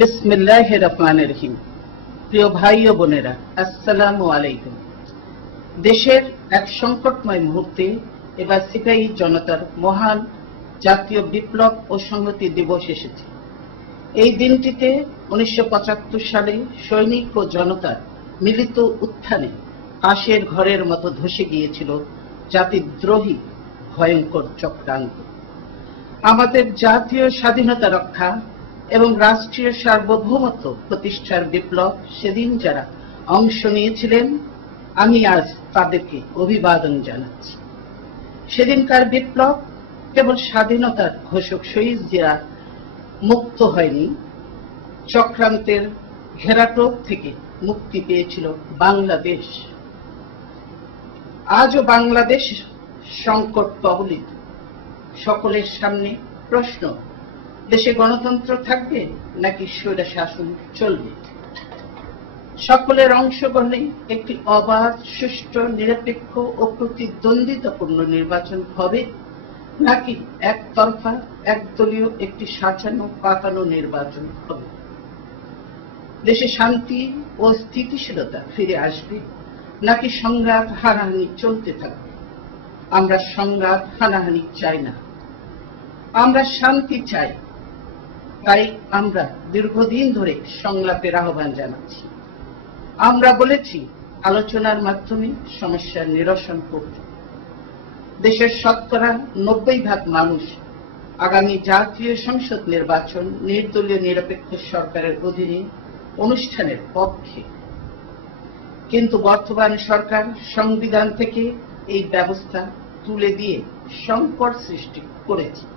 বিসমিল্লাহ প্রিয় ভাই ও বোনেরা, আসসালামু আলাইকুম। দেশের এক সংকটময় মুহূর্তে এবার সিপাহী জনতার মহান জাতীয় বিপ্লব ও সংহতি দিবস এসেছে। এই দিনটিতে উনিশশো সালে সৈনিক ও জনতার মিলিত উত্থানে কাশের ঘরের মতো ধসে গিয়েছিল জাতিদ্রোহী ভয়ঙ্কর চক্রান্ত। আমাদের জাতীয় স্বাধীনতা রক্ষা এবং রাষ্ট্রীয় সার্বভৌমত্ব প্রতিষ্ঠার বিপ্লব সেদিন যারা অংশ নিয়েছিলেন, আমি আজ তাদেরকে অভিবাদন জানাচ্ছি। সেদিনকার বিপ্লব কেবল স্বাধীনতার ঘোষক শহীদ জিয়া মুক্ত হয়নি, চক্রান্তের ঘেরাটোপ থেকে মুক্তি পেয়েছিল বাংলাদেশ। আজও বাংলাদেশ সংকট কবলিত সকলের সামনে প্রশ্ন দেশে গণতন্ত্র থাকবে নাকি স্বৈরা শাসন চলবে? সকলের অংশগ্রহণে একটি অবাধ, সুষ্ঠু, নিরপেক্ষ ও প্রতিদ্বন্দ্বিতাপূর্ণ নির্বাচন হবে নাকি একতরফা, একদলীয় একটি সাজানো পাতানো নির্বাচন হবে? দেশে শান্তি ও স্থিতিশীলতা ফিরে আসবে নাকি সংঘাত হানাহানি চলতে থাকবে? আমরা সংঘাত হানাহানি চাই না। আমরা শান্তি চাই তাই আমরা দীর্ঘদিন ধরে সংলাপের আহ্বান জানাচ্ছি। আমরা বলেছি, আলোচনার মাধ্যমে সমস্যার নিরসন করতে দেশের শতকরা নব্বই ভাগ মানুষ আগামী জাতীয় সংসদ নির্বাচন নির্দলীয় নিরপেক্ষ সরকারের অধীনে অনুষ্ঠানের পক্ষে। কিন্তু বর্তমান সরকার সংবিধান থেকে এই ব্যবস্থা তুলে দিয়ে সংকট সৃষ্টি করেছে।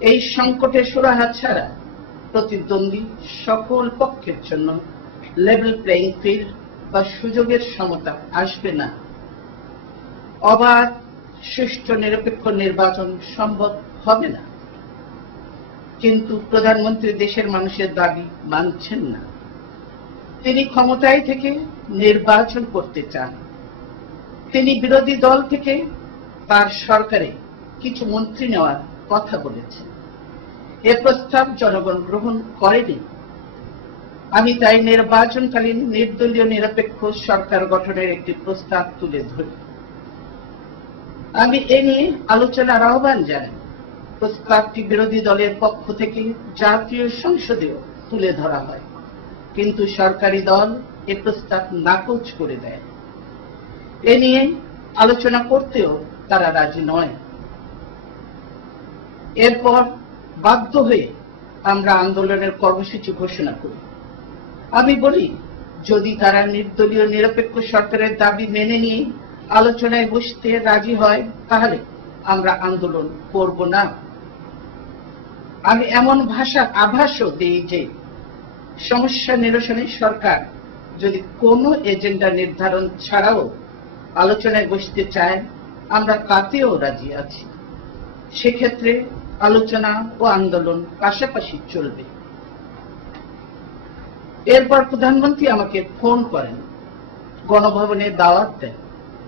এই সংকটের সুরাহা ছাড়া প্রতিদ্বন্দ্বী সকল পক্ষের জন্য লেভেল প্লেইং ফিল্ড বা সুযোগের সমতা আসবে না। অবাধ, সুষ্ঠু, নিরপেক্ষ নির্বাচন সম্ভব হবে না। কিন্তু প্রধানমন্ত্রী দেশের মানুষের দাবি মানছেন না। তিনি ক্ষমতায় থেকে নির্বাচন করতে চান। তিনি বিরোধী দল থেকে তার সরকারে কিছু মন্ত্রী নেওয়ার কথা বলেছেন। এ প্রস্তাব জনগণ গ্রহণ করেনি। আমি তাই নির্বাচনকালীন নির্দলীয় নিরপেক্ষ সরকার গঠনের একটি প্রস্তাব তুলে ধরি। আমি এ নিয়ে আলোচনার আহ্বান জানাই। প্রস্তাবটি বিরোধী দলের পক্ষ থেকে জাতীয় সংসদেও তুলে ধরা হয়। কিন্তু সরকারি দল এ প্রস্তাব নাকচ করে দেয়। এ নিয়ে আলোচনা করতেও তারা রাজি নয়। এরপর বাধ্য হয়ে আমরা আন্দোলনের কর্মসূচি ঘোষণা করি। আমি বলি, যদি তারা নির্দলীয় নিরপেক্ষ সরকারের দাবি মেনে নিয়ে আলোচনায় বসতে রাজি হয়, তাহলে আমরা আন্দোলন করব না। আমি এমন ভাষার আভাসও দিই যে, সমস্যা নিরসনে সরকার যদি কোনো এজেন্ডা নির্ধারণ ছাড়াও আলোচনায় বসতে চায়, আমরা তাতেও রাজি আছি। সেক্ষেত্রে আলোচনা ও আন্দোলন পাশাপাশি চলবে। এরপর প্রধানমন্ত্রী আমাকে ফোন করেন, গণভবনে দাওয়াত দেন।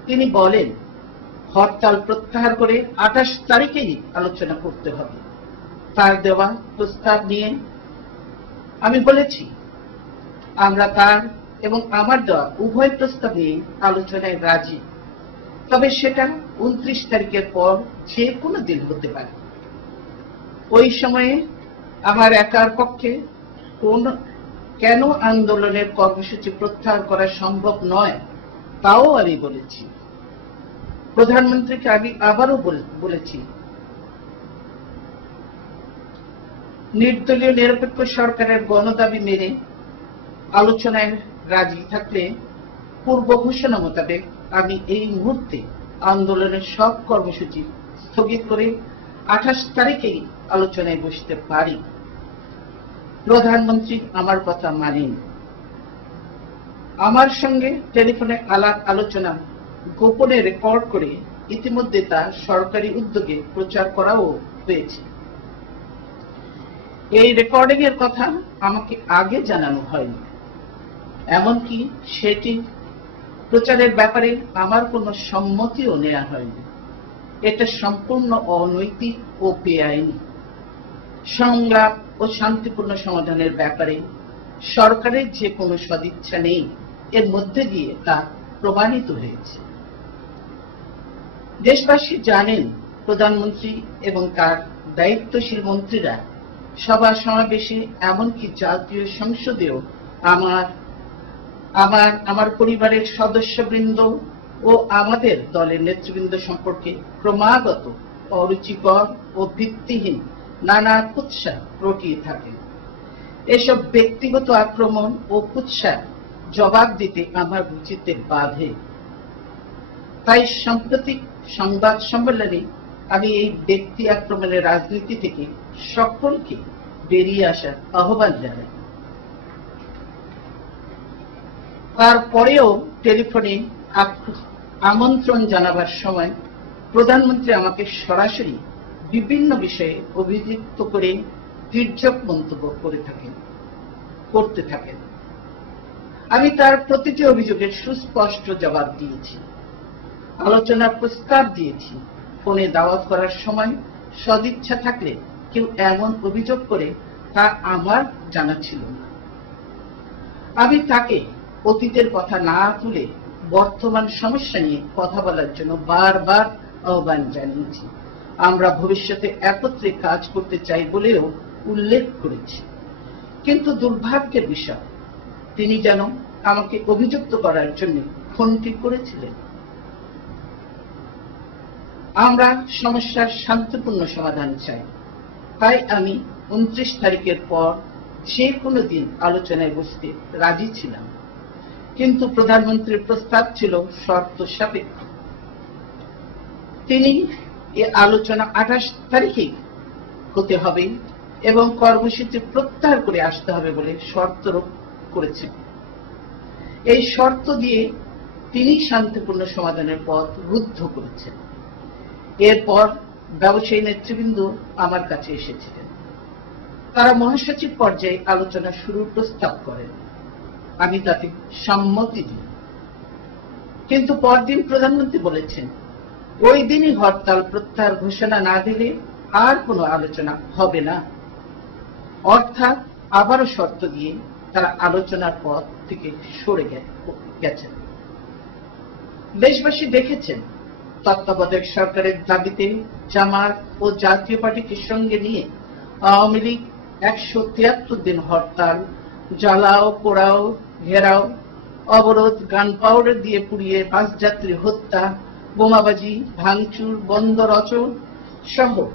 তিনি বলেন, হরতাল প্রত্যাহার করে আঠাশ তারিখেই আলোচনা করতে হবে। তার দেওয়া প্রস্তাব নিয়ে আমি বলেছি, আমরা তার এবং আমার দেওয়া উভয় প্রস্তাব নিয়ে আলোচনায় রাজি। তবে সেটা উনত্রিশ তারিখের পর যে কোনো দিন হতে পারে। ওই সময়ে আমার একার পক্ষে কোন কেন আন্দোলনের কর্মসূচি প্রত্যাহার করা সম্ভব নয়, তাও আমি বলেছি। প্রধানমন্ত্রীকে আমি আবারও বলেছি। নির্দলীয় নিরপেক্ষ সরকারের গণদাবি মেনে আলোচনায় রাজি থাকলে পূর্ব ঘোষণা মোতাবেক আমি এই মুহূর্তে আন্দোলনের সব কর্মসূচি স্থগিত করে আঠাশ তারিখেই আলোচনায় বসতে পারি। প্রধানমন্ত্রী আমার কথা মানেন। আমার সঙ্গে টেলিফোনে আলাপ আলোচনা গোপনে রেকর্ড করে ইতিমধ্যে তা সরকারি উদ্যোগে প্রচার করাও হয়েছে। এই রেকর্ডিং এর কথা আমাকে আগে জানানো হয়নি। এমনকি সেটি প্রচারের ব্যাপারে আমার কোনো সম্মতিও নেওয়া হয়নি। এটা সম্পূর্ণ অনৈতিক ও বেআইনি। সংলাপ ও শান্তিপূর্ণ সমাধানের ব্যাপারে সরকারের যে কোনো সদিচ্ছা নেই, এর মধ্যে দিয়ে তা প্রমাণিত হয়েছে। দেশবাসী জানেন, প্রধানমন্ত্রী এবং তার দায়িত্বশীল মন্ত্রীরা সভা সমাবেশে এমনকি জাতীয় সংসদেও আমার আমার আমার পরিবারের সদস্যবৃন্দ ও আমাদের দলের নেতৃবৃন্দ সম্পর্কে ক্রমাগত অরুচিকর ও ভিত্তিহীন নানা কুৎসা রটিয়ে থাকেন এসব ব্যক্তিগত আক্রমণ ও কুৎসা জবাব দিতে আমার উচিতে বাধে। তাই সাম্প্রতিক সংবাদ সম্মেলনে আমি এই ব্যক্তি আক্রমণের রাজনীতি থেকে সকলকে বেরিয়ে আসার আহ্বান জানাই। তারপরেও টেলিফোনে আমন্ত্রণ জানাবার সময় প্রধানমন্ত্রী আমাকে সরাসরি বিভিন্ন বিষয়ে অভিযুক্ত করে তির্যক মন্তব্য করে থাকেন, করতে থাকেন। আমি তার প্রতিটি অভিযোগের সুস্পষ্ট জবাব দিয়েছি, আলোচনার প্রস্তাব দিয়েছি, ফোনে দাওয়াত করার সময় সদিচ্ছা থাকলে কেউ এমন অভিযোগ করে তা আমার জানা ছিল না। আমি তাকে অতীতের কথা না তুলে বর্তমান সমস্যা নিয়ে কথা বলার জন্য বারবার আহ্বান জানিয়েছি। আমরা ভবিষ্যতে একত্রে কাজ করতে চাই বলেও উল্লেখ করেছি। কিন্তু দুর্ভাগ্যের বিষয়, তিনি যেন আমাকে অভিযুক্ত করার জন্য ফোনটি করেছিলেন। আমরা সমস্যার শান্তিপূর্ণ সমাধান চাই। তাই আমি উনত্রিশ তারিখের পর যে কোনো দিন আলোচনায় বসতে রাজি ছিলাম। কিন্তু প্রধানমন্ত্রীর প্রস্তাব ছিল শর্ত সাপেক্ষ। তিনি এ আলোচনা আঠাশ তারিখে হতে হবে এবং কর্মসূচি প্রত্যাহার করে আসতে হবে বলে শর্ত করেছেন। এই শর্ত দিয়ে তিনি শান্তিপূর্ণ সমাধানের পথ রুদ্ধ করেছেন। এরপর ব্যবসায়ী নেতৃবৃন্দ আমার কাছে এসেছিলেন। তারা মহাসচিব পর্যায়ে আলোচনা শুরুর প্রস্তাব করেন। আমি তাতে সম্মতি দিই। কিন্তু পরদিন প্রধানমন্ত্রী বলেছেন, ওই দিনই হরতাল প্রত্যাহার ঘোষণা না দিলে আর কোনো আলোচনা হবে না। অর্থাৎ আবারও শর্ত দিয়ে তারা আলোচনার পথ থেকে সরে গেছেন। দেশবাসী দেখেছেন, তত্ত্বাবধায়ক সরকারের দাবিতে জামাত ও জাতীয় পার্টিকে সঙ্গে নিয়ে আওয়ামী লীগ একশো তিয়াত্তর দিন হরতাল জ্বালাও, পোড়াও, ঘেরাও, অবরোধ, গান পাউডার দিয়ে পুড়িয়ে বাস যাত্রী হত্যা, বোমাবাজি, ভাঙচুর বন্দর অচল সহ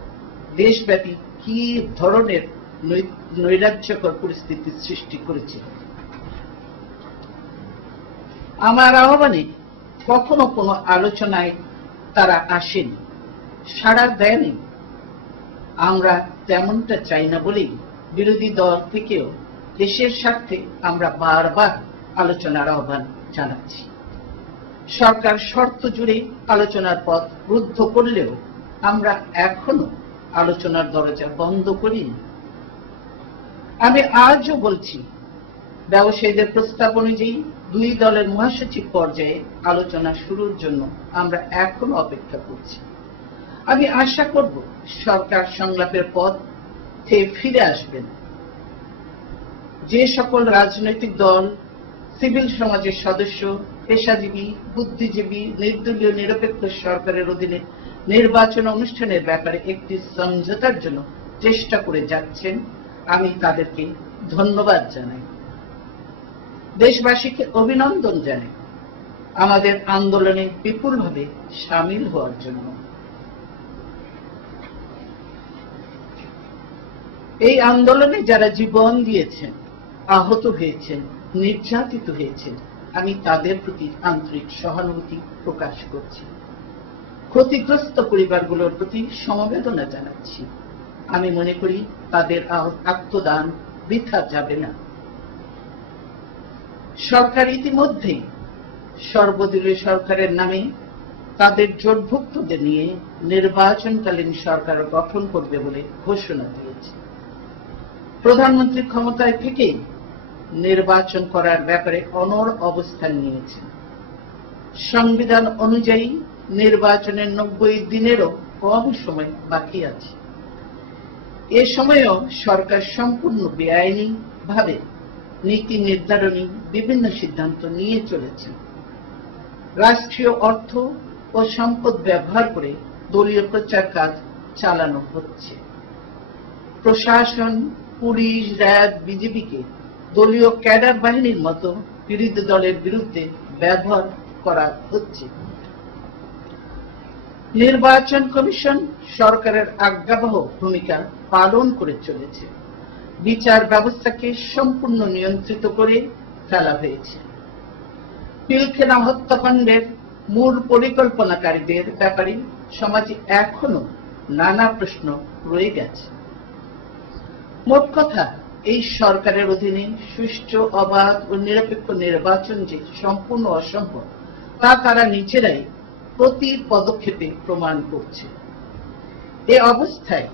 দেশব্যাপী কি ধরনের নৈরাজ্যকর পরিস্থিতির সৃষ্টি করেছিল আমার আহ্বানে কখনো কোনো আলোচনায় তারা আসেনি। সাড়া দেয়নি। আমরা তেমনটা চাই না বলেই বিরোধী দল থেকেও দেশের স্বার্থে আমরা বারবার আলোচনার আহ্বান জানাচ্ছি। সরকার শর্ত জুড়ে আলোচনার পথ রুদ্ধ করলেও আমরা এখনও আলোচনার দরজা বন্ধ করিনি। আমি আজও বলছি, ব্যবসায়ীদের প্রস্তাব অনুযায়ী দুই দলের মহাসচিব পর্যায়ে আলোচনা শুরুর জন্য আমরা এখনও অপেক্ষা করছি। আমি আশা করব সরকার সংলাপের পথ ফিরে আসবেন। যে সকল রাজনৈতিক দল, সিভিল সমাজের সদস্য, পেশাজীবী, বুদ্ধিজীবী, নির্দলীয়, নিরপেক্ষ সরকারের অধীনে নির্বাচন অনুষ্ঠানের ব্যাপারে একটি সমঝোতার জন্য চেষ্টা করে যাচ্ছেন, আমি তাদেরকে ধন্যবাদ জানাই। দেশবাসীকে অভিনন্দন জানাই। আমাদের আন্দোলনে বিপুলভাবে সামিল হওয়ার জন্য। এই আন্দোলনে যারা জীবন দিয়েছেন আহত হয়েছেন, নির্যাতিত হয়েছেন। আমি তাদের প্রতি আন্তরিক সহানুভূতি প্রকাশ করছি। ক্ষতিগ্রস্ত পরিবারগুলোর প্রতি সমবেদনা জানাচ্ছি। আমি মনে করি তাদের আত্মদান বৃথা যাবে না। সরকার ইতিমধ্যেই সর্বদলীয় সরকারের নামে তাদের জোটভুক্তদের নিয়ে নির্বাচনকালীন সরকার গঠন করবে বলে ঘোষণা দিয়েছে। প্রধানমন্ত্রী ক্ষমতায় থেকেই নির্বাচন করার ব্যাপারে অনর অবস্থান নিয়েছেন সংবিধান অনুযায়ী নির্বাচনের নব্বই দিনেরও কম সময় বাকি আছে। এ সময়েও সরকার সম্পূর্ণ বেআইনি ভাবে নীতি নির্ধারণী বিভিন্ন সিদ্ধান্ত নিয়ে চলেছে। রাষ্ট্রীয় অর্থ ও সম্পদ ব্যবহার করে দলীয় প্রচার কাজ চালানো হচ্ছে। প্রশাসন, পুলিশ, র্যাব, বিজেপিকে দলীয় ক্যাডার বাহিনীর মতো বিরোধী দলের বিরুদ্ধে ব্যবহার করা হচ্ছে। নির্বাচন কমিশন সরকারের আজ্ঞাবহ ভূমিকা পালন করে চলেছে। বিচার ব্যবস্থাকে সম্পূর্ণ নিয়ন্ত্রিত করে ফেলা হয়েছে। পিলখেনা হত্যাকাণ্ডের মূল পরিকল্পনাকারীদের ব্যাপারে সমাজে এখনও নানা প্রশ্ন রয়ে গেছে। মোট কথা এই সরকারের অধীনে সুষ্ঠু, অবাধ ও নিরপেক্ষ নির্বাচন যে সম্পূর্ণ অসম্ভব, তা তারা নিজেরাই প্রতি পদক্ষেপে প্রমাণ করছে। এ অবস্থায়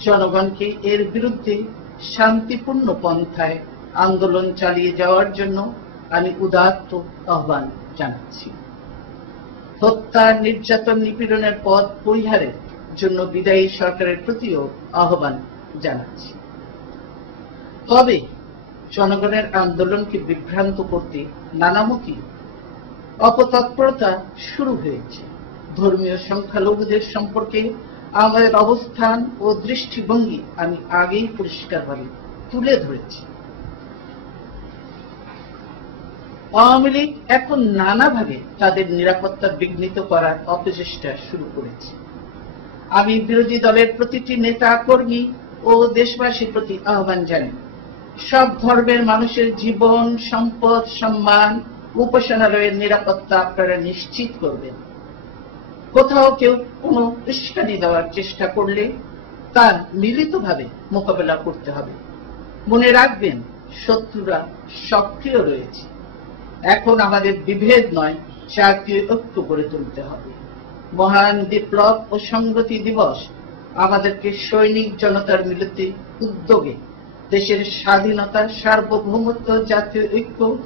জনগণকে এর বিরুদ্ধে শান্তিপূর্ণ পন্থায় আন্দোলন চালিয়ে যাওয়ার জন্য আমি উদাত্ত আহ্বান জানাচ্ছি। হত্যা, নির্যাতন, নিপীড়নের পথ পরিহারের জন্য বিদায়ী সরকারের প্রতিও আহ্বান জানাচ্ছি। তবে জনগণের আন্দোলনকে বিভ্রান্ত করতে নানামুখী? অপতৎপরতা শুরু হয়েছে। ধর্মীয় সংখ্যালঘুদের সম্পর্কে আমাদের অবস্থান ও দৃষ্টিভঙ্গি আমি আগেই পরিষ্কারভাবে তুলে ধরেছি। আওয়ামী লীগ এখন নানাভাবে তাদের নিরাপত্তা বিঘ্নিত করার অপচেষ্টা শুরু করেছে। আমি বিরোধী দলের প্রতিটি নেতা কর্মী ও দেশবাসীর প্রতি আহ্বান জানাই। সব ধর্মের মানুষের জীবন, সম্পদ, সম্মান, উপাসনালয়ের নিরাপত্তা আপনারা নিশ্চিত করবেন। কোথাও কেউ কোনো উস্কানি দেওয়ার চেষ্টা করলে তার মিলিতভাবে মোকাবেলা করতে হবে। মনে রাখবেন, শত্রুরা সক্রিয় রয়েছে। এখন আমাদের বিভেদ নয় জাতীয় ঐক্য গড়ে তুলতে হবে। মহান বিপ্লব ও সংগতি দিবস আমাদেরকে সৈনিক জনতার মিলিত উদ্যোগে দেশের স্বাধীনতা সার্বভৌমত্ব, জাতীয় ঐক্য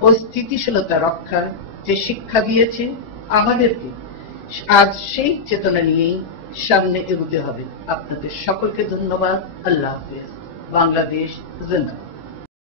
ও স্থিতিশীলতা রক্ষার যে শিক্ষা দিয়েছে, আমাদেরকে আজ সেই চেতনা নিয়েই সামনে এগোতে হবে। আপনাদের সকলকে ধন্যবাদ। আল্লাহ হাফেজ। বাংলাদেশ জিন্দাবাদ।